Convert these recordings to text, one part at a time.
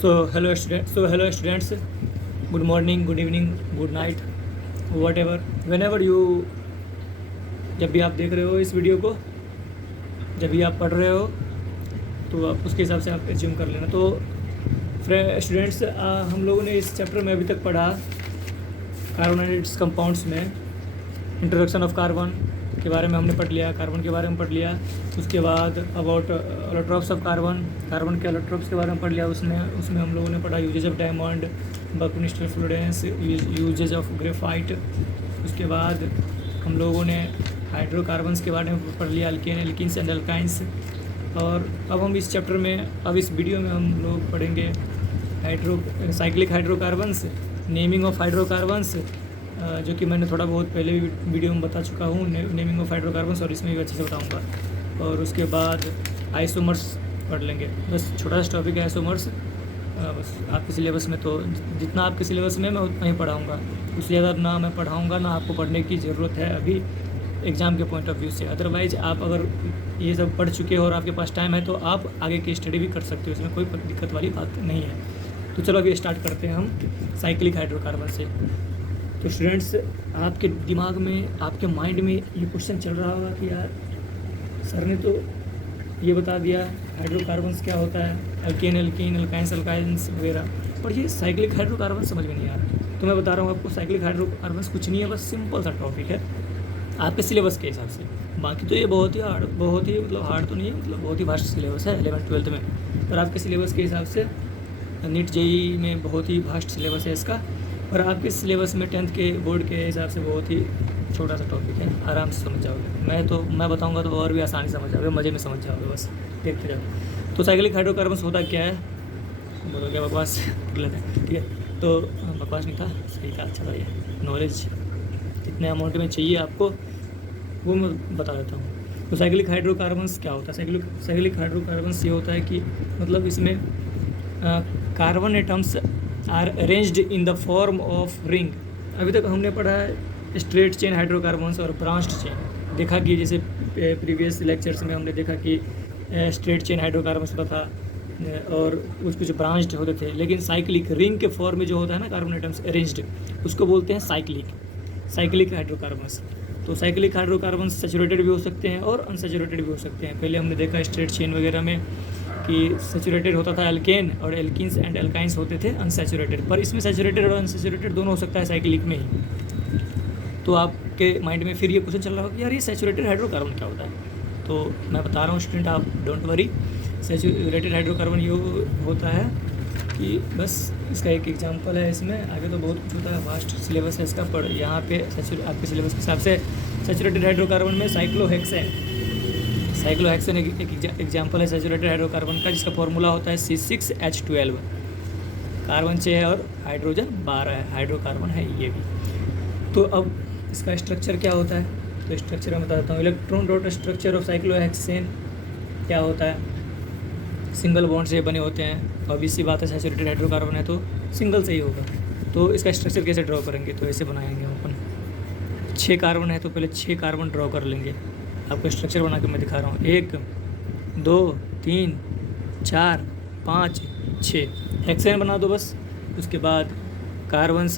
Hello students, good morning, good evening, good night, whatever, whenever you, जब भी आप देख रहे हो इस वीडियो को, जब भी आप पढ़ रहे हो तो आप उसके हिसाब से आप एज्यूम कर लेना। तो स्टूडेंट्स, हम लोगों ने इस चैप्टर में अभी तक पढ़ा कार्बन एंड इट्स कंपाउंड्स में इंट्रोडक्शन ऑफ कार्बन के बारे में हमने पढ़ लिया, कार्बन के बारे में पढ़ लिया। उसके बाद about allotropes of carbon, carbon के एलोट्रॉप्स के बारे में पढ़ लिया। उसमें हम लोगों ने पढ़ा uses of diamond, buckminsterfullerene, uses of graphite. उसके बाद हम लोगों ने हाइड्रोकार्बन्स के बारे में पढ़ लिया, अल्केन, एल्कीन्स एंड अल्काइंस। और अब हम इस चैप्टर में, अब इस वीडियो में हम लोग पढ़ेंगे cyclic hydrocarbons, naming of hydrocarbons, जो कि मैंने थोड़ा बहुत पहले भी वीडियो में बता चुका हूँ, नेमिंग ऑफ हाइड्रोकार्बन्स, और इसमें भी अच्छे से बताऊँगा। और उसके बाद आइसोमर्स पढ़ लेंगे। बस छोटा सा टॉपिक है आइसोमर्स। बस आपके सिलेबस में तो जितना आपके सिलेबस में मैं उतना ही पढ़ाऊँगा, उससे ज़्यादा ना मैं पढ़ाऊँगा, ना आपको पढ़ने की ज़रूरत है अभी एग्ज़ाम के पॉइंट ऑफ व्यू से। अदरवाइज़ आप अगर ये सब पढ़ चुके हो और आपके पास टाइम है तो आप आगे की स्टडी भी कर सकते हो, इसमें कोई दिक्कत वाली बात नहीं है। तो चलो अभी स्टार्ट करते हैं हम साइक्लिक हाइड्रोकार्बन से। तो स्टूडेंट्स, आपके दिमाग में, आपके माइंड में ये क्वेश्चन चल रहा होगा कि यार सर ने तो ये बता दिया हाइड्रोकार्बन्स क्या होता है, अल्केन, एल्कीन, अल्काइंस, अल्काइंस वगैरह, पर ये साइक्लिक हाइड्रोकार्बन समझ में नहीं आ रहा। तो मैं बता रहा हूँ आपको, साइक्लिक हाइड्रोकार्बन्स कुछ नहीं है, बस सिंपल सा टॉपिक है आपके सिलेबस के हिसाब से। बाकी तो ये बहुत ही मतलब हार्ड तो नहीं है, मतलब बहुत ही वास्ट सिलेबस है 11th-12th में, पर आपके सिलेबस के हिसाब से नीट जेई में बहुत ही वास्ट सिलेबस है इसका, और आपके सिलेबस में 10th के बोर्ड के हिसाब से बहुत ही छोटा सा टॉपिक है, आराम से समझ जाओगे। मैं बताऊंगा तो और भी आसानी समझ जाओगे, मज़े में समझ जाओगे, बस देखते जाओ। तो साइक्लिक हाइड्रोकार्बन्स होता क्या है, बोलो क्या बकवास कर लेते हैं, ठीक है। तो बकवास नहीं था, सही था, अच्छा था ये। नॉलेज कितने अमाउंट में चाहिए आपको वो मैं बता देता हूँ। तो साइक्लिक हाइड्रोकार्बन्स क्या होता है? साइक्लिक हाइड्रोकार्बन्स ये होता है कि मतलब इसमें carbon atoms are arranged in the form of ring. अभी तक हमने पढ़ा है स्ट्रेट चेन हाइड्रोकार्बन्स और ब्रांच्ड चेन। देखा कि जैसे प्रीवियस लेक्चर्स में हमने देखा कि स्ट्रेट चेन हाइड्रोकार्बन्स होता था और कुछ ब्रांच्ड होते थे, लेकिन साइक्लिक रिंग के फॉर्म में जो होता है ना कार्बन एटम्स अरेंज्ड, उसको बोलते हैं साइक्लिक हाइड्रोकार्बन्स। तो साइक्लिक हाइड्रोकार्बन्स सैचुरेटेड भी हो सकते हैं और अनसैचुरेटेड भी हो सकते हैं। पहले हमने देखा स्ट्रेट चेन वगैरह में कि सैचुरेटेड होता था अल्केन, और एल्कीन्स एंड अल्काइंस होते थे अनसैचुरेटेड, पर इसमें सैचुरेटेड और अनसैचुरेटेड दोनों हो सकता है साइक्लिक में ही। तो आपके माइंड में फिर ये क्वेश्चन चल रहा हो कि यार ये सैचुरेटेड हाइड्रोकार्बन क्या होता है? तो मैं बता रहा हूँ स्टूडेंट, आप डोंट वरी। सैचुरेटेड हाइड्रोकार्बन ये होता है कि बस इसका एक एग्जांपल है, इसमें आगे तो बहुत कुछ होता है, वास्ट सिलेबस है इसका, पर यहाँ पे आपके सिलेबस के हिसाब से सैचुरेटेड हाइड्रोकार्बन में साइक्लोहेक्सेन एक एग्जांपल है सैचुरेटेड हाइड्रोकार्बन का, जिसका फॉर्मूला होता है C6H12। कार्बन 6 है और हाइड्रोजन 12 है, हाइड्रोकार्बन है ये भी। तो अब इसका स्ट्रक्चर क्या होता है, तो स्ट्रक्चर मैं बता देता हूँ। Electron dot structure of cyclohexane क्या होता है, सिंगल बॉन्ड से बने होते हैं। अब इसी बात है, सैचुरेटेड हाइड्रोकार्बन है तो सिंगल से ही होगा। तो इसका स्ट्रक्चर कैसे ड्रॉ करेंगे, तो ऐसे बनाएंगे हम अपन। 6 कार्बन है तो पहले 6 कार्बन ड्रॉ कर लेंगे। आपको स्ट्रक्चर बना के मैं दिखा रहा हूँ। 1 2 3 4 5 6 हेक्सेन बना दो बस। उसके बाद कार्बन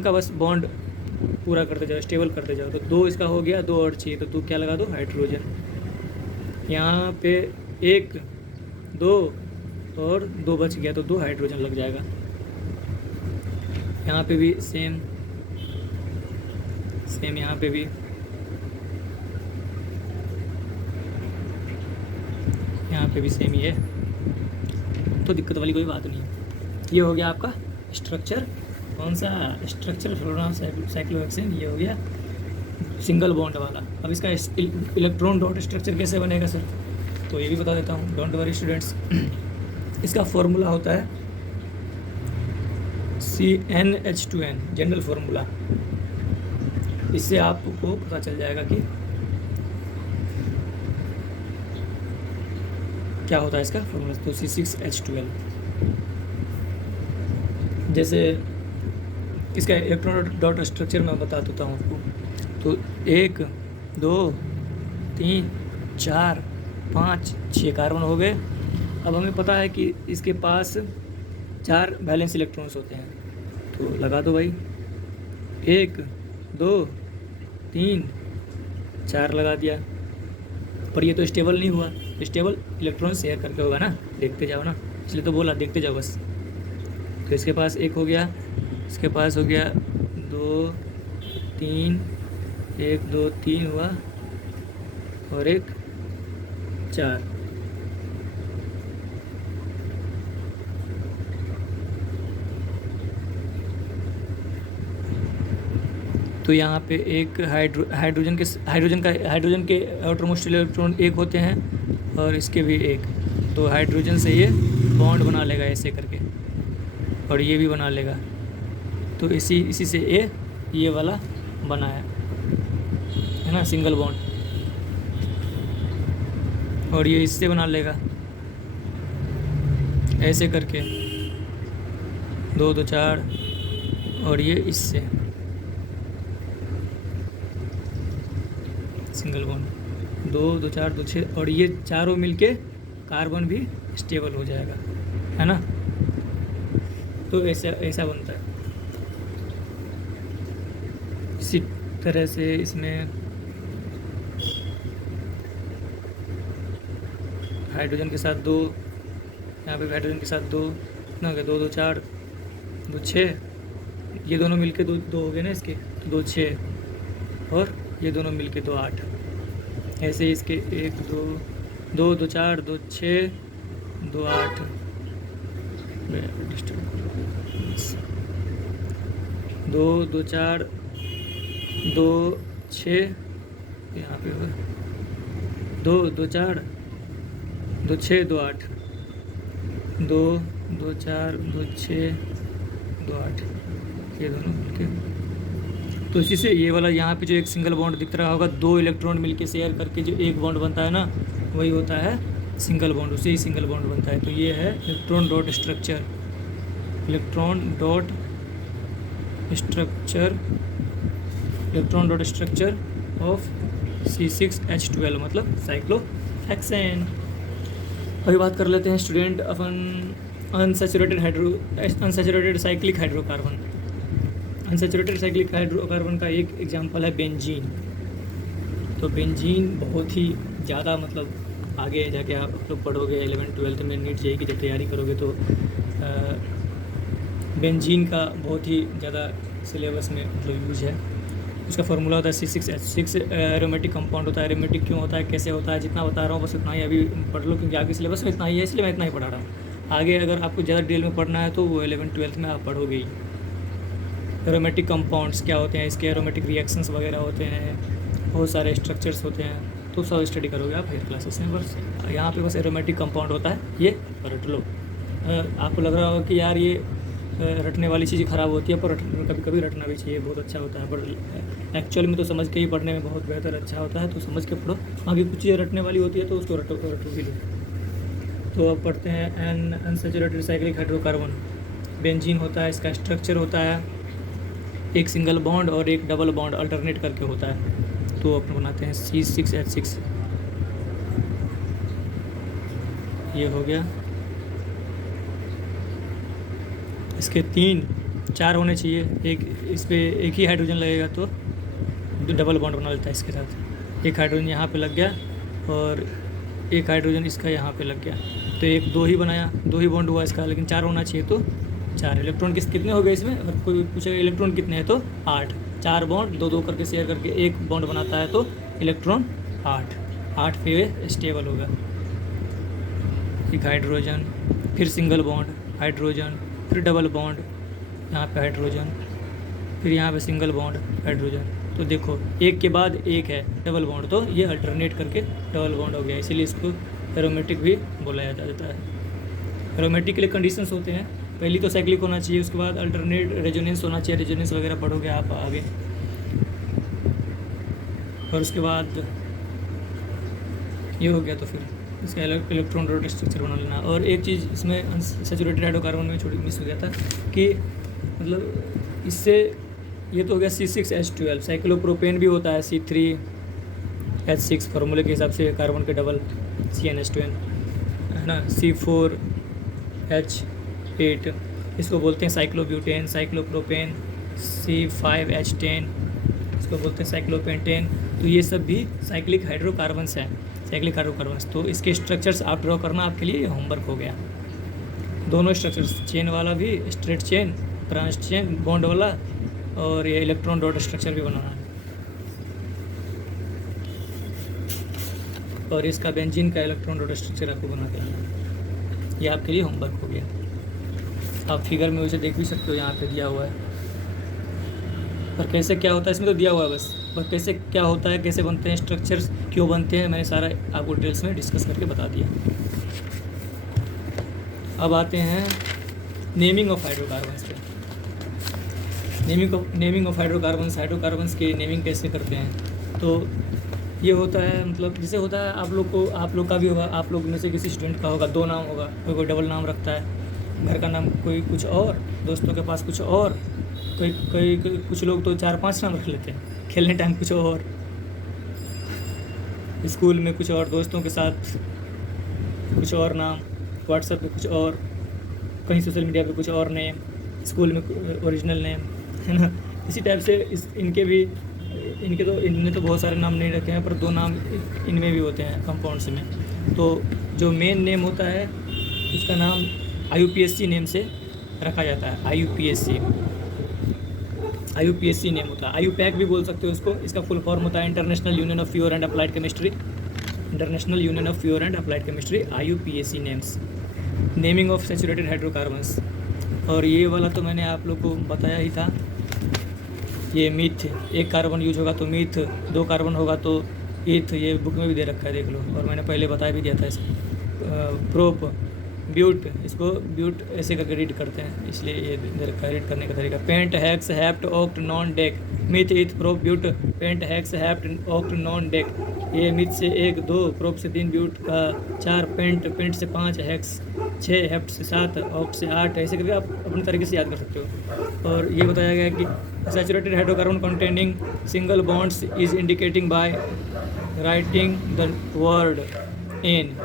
का बस बॉन्ड पूरा करते जाओ, स्टेबल करते जाओ। तो 2 इसका हो गया, 2 और चाहिए तो 2 क्या लगा दो, हाइड्रोजन। यहाँ पे 1 2 और 2 बच गया तो 2 हाइड्रोजन लग जाएगा। यहाँ पे भी सेम यहाँ पे भी, यहाँ पे भी सेम ही है, तो दिक्कत वाली कोई बात नहीं है। ये हो गया आपका स्ट्रक्चर। कौन सा स्ट्रक्चर? साइक्लोहेक्सेन, ये हो गया सिंगल बॉन्ड वाला। अब इसका इलेक्ट्रॉन डॉट स्ट्रक्चर कैसे बनेगा सर, तो ये भी बता देता हूँ, डोंट वरी स्टूडेंट्स। इसका फॉर्मूला होता है CnH2n, जनरल फार्मूला। इससे आपको पता चल जाएगा कि क्या होता है इसका फॉर्मूला। तो C6H12। जैसे इसका इलेक्ट्रॉन डॉट स्ट्रक्चर मैं बता देता हूँ आपको। तो 1 2 3 4 5 6 कार्बन हो गए, अब हमें पता है कि इसके पास 4 वैलेंस इलेक्ट्रॉन्स होते हैं, तो लगा दो भाई, 1 2 3 4 लगा दिया। पर ये तो स्टेबल नहीं हुआ, स्टेबल इलेक्ट्रॉन शेयर करके होगा ना, देखते जाओ ना, इसलिए तो बोला देखते जाओ बस। तो इसके पास 1 हो गया, इसके पास हो गया 2 3, 1 2 3 हुआ, और 1 4। तो यहाँ पे एक हाइड्रोजन के आउटर मोस्ट इलेक्ट्रॉन 1 होते हैं, और इसके भी 1। तो हाइड्रोजन से ये बॉन्ड बना लेगा ऐसे करके, और ये भी बना लेगा। तो इसी से ये वाला बना है ना, सिंगल बॉन्ड। और ये इससे बना लेगा ऐसे करके 2 2 4, और ये इससे सिंगल बॉन्ड 2 2 4 2 6, और ये चारों मिलके कार्बन भी स्टेबल हो जाएगा, है ना। तो ऐसा बनता है। इसी तरह से इसमें हाइड्रोजन के साथ 2, यहाँ पे हाइड्रोजन के साथ 2, कितना हो गया, 2 2 4 2 6, ये दोनों मिलके 2 2 हो गए ना इसके, तो 2 6, और ये दोनों मिलके 2 8। ऐसे ही इसके 1 2 2 2 4 2 6 2 8, 2 2 4 2 6, यहाँ पे होगा 2 2 4 2 6 2 8, 2 2 4 2 6 2 8, ये दोनों मिलके। तो इसी से ये वाला यहाँ पे जो एक सिंगल बॉन्ड दिख रहा होगा, 2 इलेक्ट्रॉन मिलके शेयर करके जो एक बॉन्ड बनता है ना, वही होता है सिंगल बॉन्ड, उसे ही सिंगल बॉन्ड बनता है। तो ये है electron dot structure, electron dot structure of C6H12, मतलब साइक्लोहेक्सेन। अभी बात कर लेते हैं स्टूडेंट अपन unsaturated cyclic hydrocarbon. Unsaturated cyclic hydrocarbon का एक एग्जांपल है बेंजीन। तो बेंजीन बहुत ही ज़्यादा, मतलब आगे जाके आप लोग पढ़ोगे 11th 12th में, नीट जेईई की जब तैयारी करोगे तो बेंजीन का बहुत ही ज़्यादा सिलेबस में मतलब यूज है। उसका फार्मूला होता है C6H6, एरोमेटिक कंपाउंड होता है। एरोमेटिक क्यों होता है, कैसे होता है, जितना बता रहा हूँ बस उतना ही अभी पढ़ लो, क्योंकि आगे सिलेबस में इतना ही है, इसलिए मैं इतना ही पढ़ा रहा हूँ। आगे अगर आपको ज़्यादा डिटेल में पढ़ना है तो वो 11th 12th में आप पढ़ोगे ही। एरोमेटिक कंपाउंड्स क्या होते हैं, इसके एरोमेटिक रिएक्शंस वगैरह होते हैं, बहुत सारे स्ट्रक्चर्स होते हैं, तो सब स्टडी करोगे आप हायर क्लासेस में। बस यहाँ पे बस एरोमेटिक कंपाउंड होता है, ये रट लो। आपको लग रहा होगा कि यार ये रटने वाली चीज़ ख़राब होती है, पर कभी कभी रटना भी चाहिए, बहुत अच्छा होता है। पर एक्चुअल में तो समझ के ही पढ़ने में बहुत बेहतर अच्छा होता है, तो समझ के पढ़ो। आगे कुछ चीज़ें रटने वाली होती है तो उसको रटो भी लो। तो अब पढ़ते हैं अनसैचुरेटेड साइक्लिक हाइड्रोकार्बन। बेंजीन होता है, इसका स्ट्रक्चर होता है एक सिंगल बॉन्ड और एक डबल बॉन्ड अल्टरनेट करके होता है। तो अपन बनाते हैं C6H6, ये हो गया। इसके 3 4 होने चाहिए, एक इस पर एक ही हाइड्रोजन लगेगा तो डबल बॉन्ड बना लेता है इसके साथ। एक हाइड्रोजन यहाँ पे लग गया और एक हाइड्रोजन इसका यहाँ पे लग गया, तो 2 ही बनाया, 2 ही बॉन्ड हुआ इसका, लेकिन 4 होना चाहिए तो 4। इलेक्ट्रॉन कितने हो गए इसमें, अगर कोई पूछेगा इलेक्ट्रॉन कितने हैं तो 8। 4 बॉन्ड 2 2 करके शेयर करके एक बॉन्ड बनाता है, तो इलेक्ट्रॉन 8 पे स्टेबल होगा। एक हाइड्रोजन, फिर सिंगल बॉन्ड हाइड्रोजन, फिर डबल बॉन्ड, यहाँ पे हाइड्रोजन, फिर यहाँ पे सिंगल बॉन्ड हाइड्रोजन। तो देखो एक के बाद एक है डबल बॉन्ड, तो ये अल्टरनेट करके डबल बॉन्ड हो गया, इसीलिए इसको एरोमेटिक भी बोला जाता है। एरोमेटिक के लिए कंडीशंस होते हैं, पहली तो साइक्लिक होना चाहिए, उसके बाद अल्टरनेट रेजोनेंस होना चाहिए, रेजोनेंस वगैरह पढ़ोगे आप आगे। और उसके बाद ये हो गया तो फिर इसका इलेक्ट्रॉन डॉट स्ट्रक्चर बना लेना। और एक चीज़ इसमें सैचुरेटेड हाइड्रोकार्बन में छोटी मिस हो गया था कि मतलब इससे ये तो हो गया C6H12, साइक्लोप्रोपेन भी होता है C3H6 फार्मूले के हिसाब से, कार्बन के डबल CnH2n है ना, C4H8, इसको बोलते हैं साइक्लोब्यूटेन, साइक्लोप्रोपेन, C5H10, इसको बोलते हैं साइक्लोपेंटेन। तो ये सब भी साइक्लिक हाइड्रोकार्बन्स हैं, साइक्लिक हाइड्रोकार्बन्स। तो इसके स्ट्रक्चर्स आप ड्रॉ करना आपके लिए होमवर्क हो गया। दोनों स्ट्रक्चर्स, चेन वाला भी, straight chain, branch chain, bond वाला, और ये इलेक्ट्रॉन डॉट स्ट्रक्चर भी बनाना है। और इसका बेंजीन का इलेक्ट्रॉन डॉट स्ट्रक्चर आपको बना के आना है। ये आपके लिए होमवर्क हो गया। आप फिगर में उसे देख भी सकते हो, यहाँ पे दिया हुआ है। पर कैसे क्या होता है इसमें तो दिया हुआ है बस, पर कैसे क्या होता है, कैसे बनते हैं स्ट्रक्चर्स, क्यों बनते हैं, मैंने सारा आपको डिटेल्स में डिस्कस करके बता दिया। अब आते हैं नेमिंग ऑफ हाइड्रोकार्बन्स पे। नेमिंग ऑफ हाइड्रोकार्बन्स, हाइड्रोकार्बन्स की नेमिंग कैसे करते हैं। तो ये होता है, मतलब जैसे होता है आप लोग का भी होगा, आप लोग में से किसी स्टूडेंट का होगा, 2 नाम होगा, कोई डबल नाम रखता है, घर का नाम कोई कुछ और, दोस्तों के पास कुछ और, कोई कुछ लोग तो 4-5 नाम रख लेते हैं, खेलने टाइम कुछ और, स्कूल में कुछ और, दोस्तों के साथ कुछ और नाम, व्हाट्सएप पे कुछ और, कहीं सोशल मीडिया पे कुछ और नेम, स्कूल में ओरिजिनल नेम, है ना। इसी टाइप से इनने तो बहुत सारे नाम नहीं रखे हैं, पर 2 नाम इनमें भी होते हैं कंपाउंड्स में। तो जो मेन नेम होता है उसका नाम IUPAC नेम से रखा जाता है। IUPAC नेम होता है। IUPAC भी बोल सकते हो इसको। इसका फुल फॉर्म होता है international union of pure and applied chemistry. International union of pure and applied chemistry, IUPAC names. Naming of saturated hydrocarbons. और ये वाला तो मैंने आप लोग को बताया ही था। ये मीथ, 1 कार्बन यूज होगा तो मीथ, 2 कार्बन होगा तो ईथ। ये बुक में भी दे रखा है, देख लो। और मैंने पहले बता भी दिया था इसको। प्रोप, ब्यूट, इसको ब्यूट ऐसे करके रीड करते हैं, इसलिए ये दे रखा है रीड करने का तरीका। Pent, hex, hept, oct, non, dec. Meth, eth, prop, but, pent, hex, hept, oct, non, dec. ये मीथ से 1, 2, प्रोप से 3, ब्यूट का 4, पेंट से 5, हेक्स 6, हेप्ट से 7, ऑक्ट से 8। ऐसे करके आप अपने तरीके से याद कर सकते हो। और ये बताया गया कि saturated hydrocarbon containing single bonds is indicating by writing the word ane.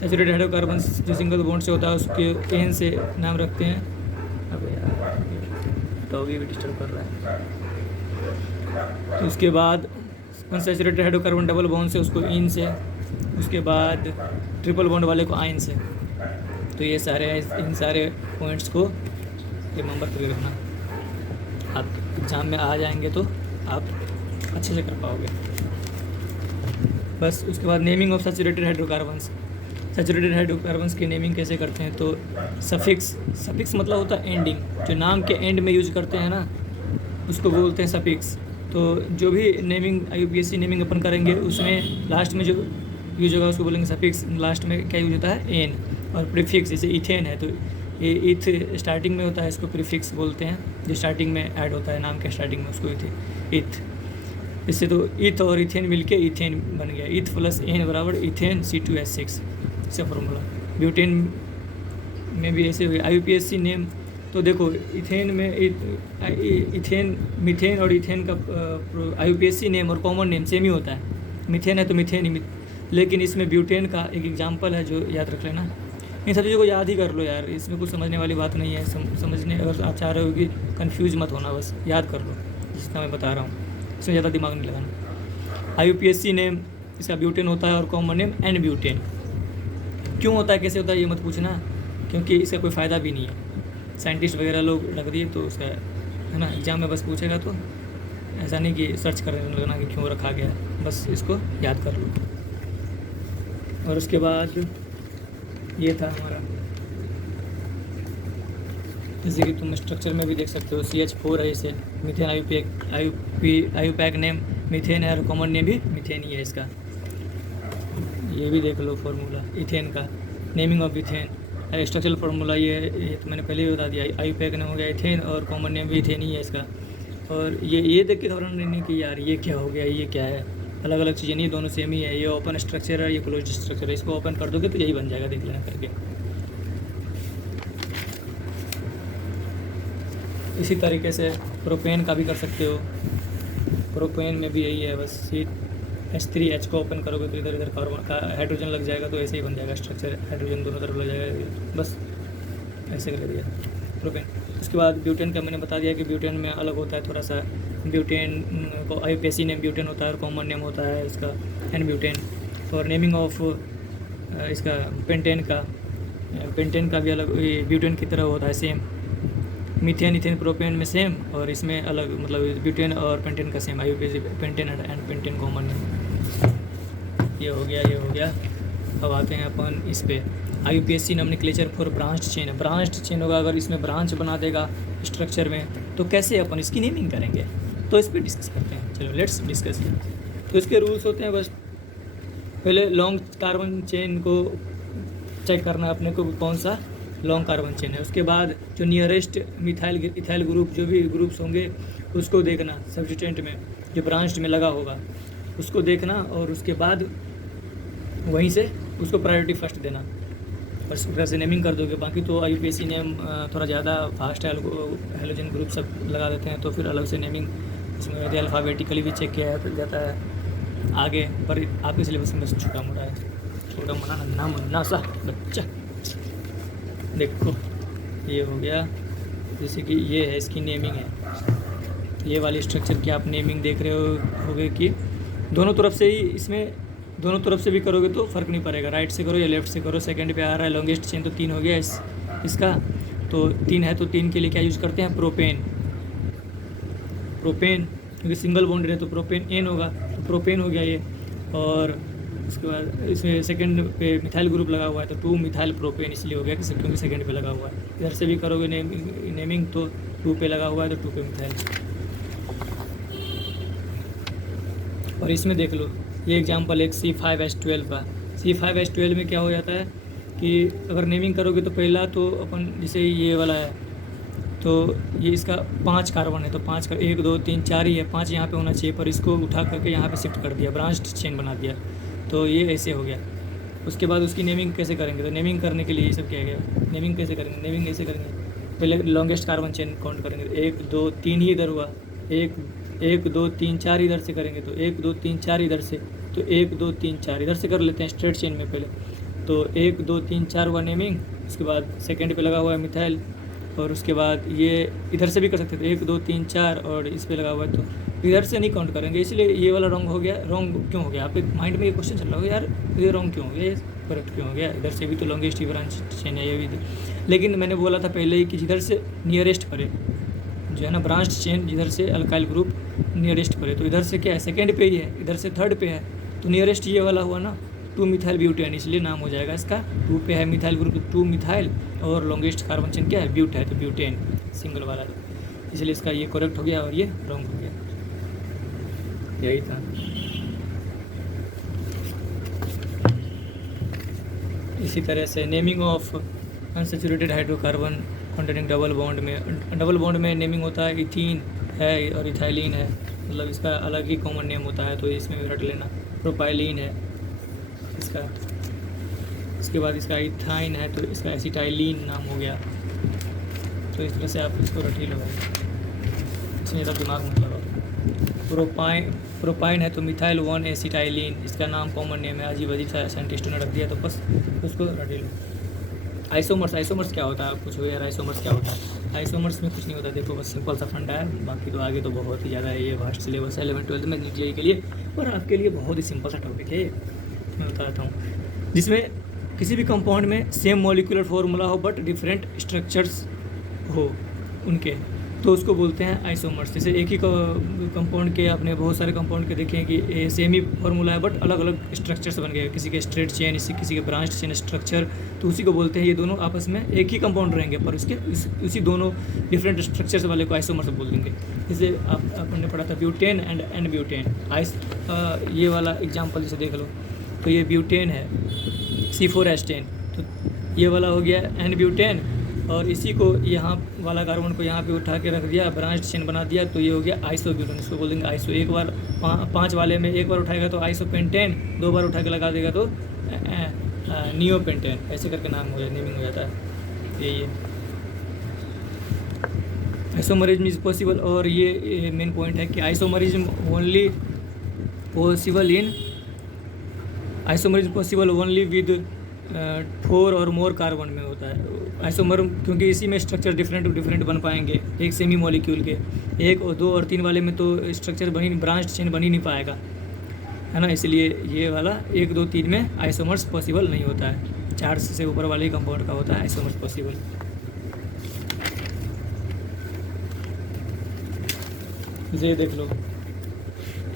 Saturated hydrocarbon जो सिंगल बॉन्ड से होता है उसके एन से नाम रखते हैं। अब यार तो भी डिस्टर्ब कर रहा है। तो उसके बाद अनसैचुरेटेड हाइड्रोकार्बन डबल बॉन्ड से उसको इन से, उसके बाद ट्रिपल बॉन्ड वाले को आइन से। तो ये सारे, इन सारे पॉइंट्स को रिमेंबर करके रखना। आप एग्ज़ाम में आ जाएंगे तो आप अच्छे से कर पाओगे। बस उसके बाद naming of saturated hydrocarbons. Saturated hydrocarbons की नेमिंग कैसे करते हैं। तो सफिक्स मतलब होता है एंडिंग। जो नाम के एंड में यूज करते हैं ना उसको बोलते हैं सफिक्स। तो जो भी नेमिंग IUPAC नेमिंग अपन करेंगे उसमें लास्ट में जो यूज होगा उसको बोलेंगे सफिक्स। लास्ट में क्या यूज होता है, एन। और प्रीफिक्स, जैसे इथेन है तो ये ईथ स्टार्टिंग में होता है, इसको प्रीफिक्स बोलते हैं। जो स्टार्टिंग में ऐड होता है नाम के स्टार्टिंग में उसको ईथ। इससे तो ईथ और इथेन मिलके इथेन बन गया। ईथ प्लस एन बराबर इथेन C2H6 से फॉर्मूला। ब्यूटेन में भी ऐसे हुए। IUPAC नेम तो देखो इथेन में इथेन, मीथेन और इथेन का IUPAC नेम और कॉमन नेम सेम ही होता है। मीथेन है तो मीथेन ही, लेकिन इसमें ब्यूटेन का एक एग्जाम्पल है जो याद रख लेना। इन सब चीज़ों को याद ही कर लो यार, इसमें कुछ समझने वाली बात नहीं है। समझने अगर आप चाह रहे हो कि कंफ्यूज मत होना, बस याद कर लो जिसका मैं बता रहा हूँ, इसमें ज़्यादा दिमाग नहीं लगाना। IUPAC नेम इसका ब्यूटेन होता है और कॉमन नेम एन ब्यूटेन। क्यों होता है, कैसे होता है ये मत पूछना, क्योंकि इसका कोई फ़ायदा भी नहीं है। साइंटिस्ट वगैरह लोग रख दिए तो उसका है ना, एग्जाम में बस पूछेगा तो ऐसा नहीं कि सर्च करने लगना कि क्यों रखा गया, बस इसको याद कर लो। और उसके बाद ये था हमारा, जैसे कि तुम स्ट्रक्चर में भी देख सकते हो CH4 है, इसे मीथेन IUPAC नेम मीथेन है और कॉमन नेम भी मीथेन ही है इसका। ये भी देख लो फार्मूला इथेन का, naming of ethane. Structural formula ये तो मैंने पहले ही बता दिया। IUPAC नेम हो गया इथेन और कॉमन नेम भी इथेन ही है इसका। और ये देख के घबराना नहीं कि यार ये क्या हो गया, ये क्या है, अलग अलग चीज़ें नहीं, दोनों सेम ही है। ये ओपन स्ट्रक्चर है, ये क्लोज स्ट्रक्चर है। इसको ओपन कर दोगे तो यही बन जाएगा, देख लेना करके। इसी तरीके से प्रोपेन का भी कर सकते हो। प्रोपेन में भी यही है, बस H3H को ओपन करोगे तो इधर इधर कार्बन का हाइड्रोजन लग जाएगा, तो ऐसे ही बन जाएगा स्ट्रक्चर, हाइड्रोजन दोनों तरफ लग जाएगा, बस ऐसे कर दिया प्रोपेन। उसके बाद ब्यूटेन का मैंने बता दिया कि ब्यूटेन में अलग होता है थोड़ा सा, ब्यूटेन को IUPAC नेम ब्यूटेन होता है और कॉमन नेम होता है इसका एन ब्यूटेन। और नेमिंग ऑफ इसका पेंटेन का भी अलग ब्यूटेन की तरह होता है सेम, मीथेन इथेन प्रोपेन में सेम, और इसमें अलग, मतलब ब्यूटेन और पेंटेन का same, IUPAC pentane and pentane common name. ये हो गया। अब आते हैं अपन इस पे, IUPAC nomenclature for branched chain है। ब्रांच्ड चेन होगा, अगर इसमें ब्रांच बना देगा स्ट्रक्चर में तो कैसे अपन इसकी नेमिंग करेंगे, तो इस पर डिस्कस करते हैं। चलो लेट्स डिस्कस। तो इसके रूल्स होते हैं, बस पहले लॉन्ग कार्बन चेन को चेक करना अपने को कौन सा लॉन्ग कार्बन चेन है। उसके बाद जो नियरेस्ट मिथाइल इथाइल ग्रुप, जो भी ग्रुप्स होंगे उसको देखना, सब्स्टिट्यूएंट में जो ब्रांच्ड में लगा होगा उसको देखना, और उसके बाद वहीं से उसको प्रायोरिटी फर्स्ट देना, बस तरह से नेमिंग कर दोगे। बाकी तो IUPAC नेम थोड़ा ज़्यादा फास्ट है, हेलोजन ग्रुप सब लगा देते हैं, तो फिर अलग से नेमिंग इसमें यदि अल्फ़ाबेटिकली भी चेक किया जाता है आगे, पर आपके सिलेबस में बस छोटा मोटा नन्ना सा बच्चा। देखो ये हो गया, जैसे कि ये है इसकी नेमिंग है, ये वाली स्ट्रक्चर की आप नेमिंग देख रहे होगे कि दोनों तरफ से ही, इसमें दोनों तरफ से भी करोगे तो फ़र्क नहीं पड़ेगा, राइट से करो या लेफ़्ट से करो। सेकंड पे आ रहा है लॉन्गेस्ट चेन, तो 3 हो गया इसका, तो 3 है, तो 3 के लिए क्या यूज़ करते हैं, प्रोपेन, क्योंकि सिंगल बॉन्ड है तो प्रोपेन एन होगा, तो प्रोपेन हो गया ये। और उसके बाद इसमें सेकंड पे मिथाइल ग्रुप लगा हुआ है, तो 2 मिथाइल प्रोपेन इसलिए हो गया क्योंकि सेकंड पे लगा हुआ है। इधर से भी करोगे नेमिंग तो 2 पे लगा हुआ है, तो 2 पे मिथाइल। और इसमें देख लो, ये एग्जांपल एक C5H12 का। C5H12 में क्या हो जाता है कि अगर नेमिंग करोगे तो पहला तो अपन, जैसे ये वाला है तो ये इसका 5 कार्बन है, तो 5 का 1 2 3 4 ही है, 5 यहाँ पे होना चाहिए, पर इसको उठा करके यहाँ पे शिफ्ट कर दिया, ब्रांच्ड चेन बना दिया, तो ये ऐसे हो गया। उसके बाद उसकी नेमिंग कैसे करेंगे, तो नेमिंग करने के लिए ये सब किया गया। नेमिंग कैसे करेंगे, नेमिंग ऐसे करेंगे, पहले लॉन्गेस्ट कार्बन चेन काउंट करेंगे, 1 2 3 ही इधर हुआ, 1 2 3 4 इधर से करेंगे, तो 1 2 3 4 इधर से, तो 1 2 3 4 इधर से कर लेते हैं स्ट्रेट चेन में पहले, तो 1 2 3 4 हुआ नेमिंग। उसके बाद सेकंड पे लगा हुआ है मिथाइल, और उसके बाद ये इधर से भी कर सकते थे 1 2 3 4, और इस पे लगा हुआ है, तो इधर से नहीं काउंट करेंगे, इसलिए ये वाला रॉन्ग हो गया। रॉन्ग क्यों हो गया, आपके माइंड में ये क्वेश्चन चल रहा होगा, यार ये रॉन्ग क्यों हो गया, ये करेक्ट क्यों हो गया, इधर से भी तो लॉन्गेस्ट ब्रांच चेन है ये भी, लेकिन मैंने बोला था पहले ही कि जिधर से नियरेस्ट पड़े, जो है ना ब्रांच चेन, जिधर से अल्काइल ग्रुप नियरेस्ट पड़े, तो इधर से क्या है सेकंड पे ही है, इधर से थर्ड पे है, तो नियरेस्ट ये वाला हुआ ना 2 मिथाइल ब्यूटेन, इसलिए नाम हो जाएगा इसका। 2 पे है मिथाइल ग्रुप 2 मिथाइल, और लॉन्गेस्ट कार्बन चेन क्या है ब्यूट है, तो ब्यूटेन सिंगल वाला, इसलिए इसका ये करेक्ट हो गया और ये रॉन्ग हो गया, यही था। इसी तरह से naming of unsaturated hydrocarbon containing double bond में नेमिंग होता है, इथीन है और इथाइलिन है, मतलब इसका अलग ही कॉमन नेम होता है, तो इसमें भी रट लेना। प्रोपाइलिन है इसका, इसके बाद इसका इथाइन है, तो इसका एसिटाइलिन नाम हो गया, तो इस तरह से आप इसको रट ही लो, इसमें ज़्यादा दिमाग मत लगाओ। प्रोपाइन है तो मिथाइल 1 एसिटाइलिन, इसका नाम कॉमन नेम है, अजीब साइंटिस्टों ने रख दिया, तो बस उसको रट ही लो। आइसोमर्स क्या होता है, आप पूछो यार आइसोमर्स क्या होता है। आइसोमर्स में कुछ नहीं होता, देखो बस सिंपल सा फंडा है, बाकी तो आगे तो बहुत ही ज़्यादा है, ये वास्ट सिलेबस है 11th-12th में निकले के लिए, और आपके लिए बहुत ही सिंपल सा टॉपिक है, मैं बताता हूँ। जिसमें किसी भी कंपाउंड में सेम मॉलिक्यूलर फार्मूला हो बट डिफरेंट स्ट्रक्चर्स हो उनके, तो उसको बोलते हैं आइसोमर्स। जैसे एक ही कंपाउंड के आपने बहुत सारे कंपाउंड के देखे हैं कि सेम ही फार्मूला है बट अलग अलग स्ट्रक्चर्स बन गए, किसी के स्ट्रेट चेन, किसी के ब्रांच चेन स्ट्रक्चर, तो उसी को बोलते हैं, ये दोनों आपस में एक ही कंपाउंड रहेंगे पर उसके उसी दोनों डिफरेंट स्ट्रक्चर्स वाले को आइसोमर्स बोल देंगे। जैसे आपने पढ़ा था ब्यूटेन एंड एन ब्यूटेन, ये वाला एग्जाम्पल जैसे देख लो, तो ये ब्यूटेन है C4H10, तो ये वाला हो गया एन ब्यूटेन, और इसी को यहाँ वाला कार्बन को यहाँ पे उठा के रख दिया, ब्रांच चेन बना दिया, तो ये हो गया आइसोब्यूटेन, इसको बोल देंगे आइसो। एक बार 5 वाले में एक बार उठाएगा तो आइसोपेंटेन, 2 बार उठा के लगा देगा तो नियोपेंटेन, ऐसे करके नाम हो जाता, नेमिंग हो जाता है। यही है आइसोमरिज्म इज पॉसिबल, और ये मेन पॉइंट है कि isomerism only possible in isomer is possible only with 4 और मोर कार्बन में होता है आइसोमर, क्योंकि इसी में स्ट्रक्चर डिफरेंट बन पाएंगे एक सेमी मॉलिक्यूल के। 1 और 2 और 3 वाले में तो स्ट्रक्चर ब्रांच चेन बन ही नहीं पाएगा, है ना। इसलिए ये वाला 1, 2, 3 में आइसोमर्स पॉसिबल नहीं होता है। 4 से ऊपर वाले कंपाउंड का होता है आइसोमर्स पॉसिबल। ये देख लो,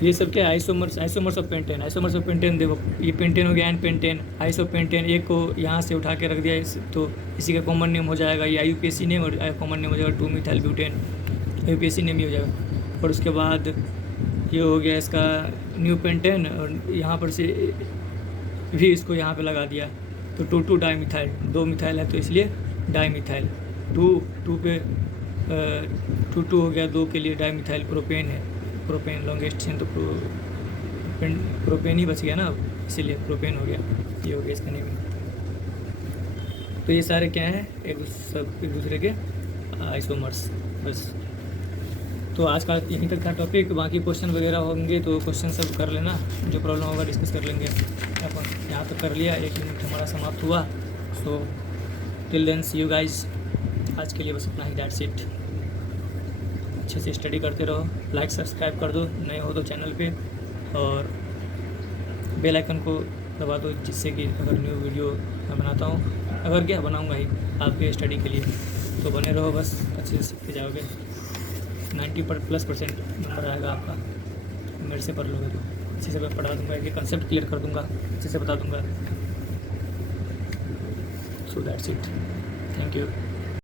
ये सब क्या है, isomers of pentane. Isomers of pentane देखो, ये पेंटेन हो गया एन पेंटेन, आइसो पेंटेन। एक को यहाँ से उठा के रख दिया तो इसी का कॉमन नेम हो जाएगा ये IUPAC नेम, और कॉमन नेम हो जाएगा 2 मिथाइल ब्यूटेन, IUPAC नेम ही हो जाएगा। और उसके बाद ये हो गया इसका न्यू पेंटेन, और यहाँ पर से भी इसको यहाँ पे लगा दिया तो 2 डाईमिथाइल, 2 मिथाइल है तो इसलिए डाईमिथाइल। 2 पे 2 हो गया, 2 के लिए डाईमिथाइल प्रोपेन है, प्रोपेन लॉन्गेस्ट चेन तो प्रोपेन ही बच गया ना, इसीलिए प्रोपेन हो गया। ये हो गया इसका नेम। तो ये सारे क्या हैं, एक दूसरे के आइसोमर्स बस। तो आज का यहीं तक था टॉपिक। बाकी क्वेश्चन वगैरह होंगे तो क्वेश्चन सब कर लेना, जो प्रॉब्लम होगा डिस्कस कर लेंगे। अपन यहाँ तक कर लिया, 1 मिनट हमारा समाप्त हुआ। So till then see you guys. आज के लिए बस इतना ही, दैट्स इट। अच्छे से स्टडी करते रहो, लाइक सब्सक्राइब कर दो नए हो तो चैनल पे, और बेल आइकन को दबा दो, जिससे कि अगर न्यू वीडियो मैं बनाता हूँ, अगर क्या बनाऊँगा ही आपके स्टडी के लिए, तो बने रहो बस, अच्छे से सीखते जाओगे। 90+% नंबर आएगा आपका, मेरे से पढ़ लोगे तो अच्छे से मैं पढ़ा दूँगा, ये कंसेप्ट क्लियर कर दूँगा, अच्छे से बता दूँगा। So that's it, thank you.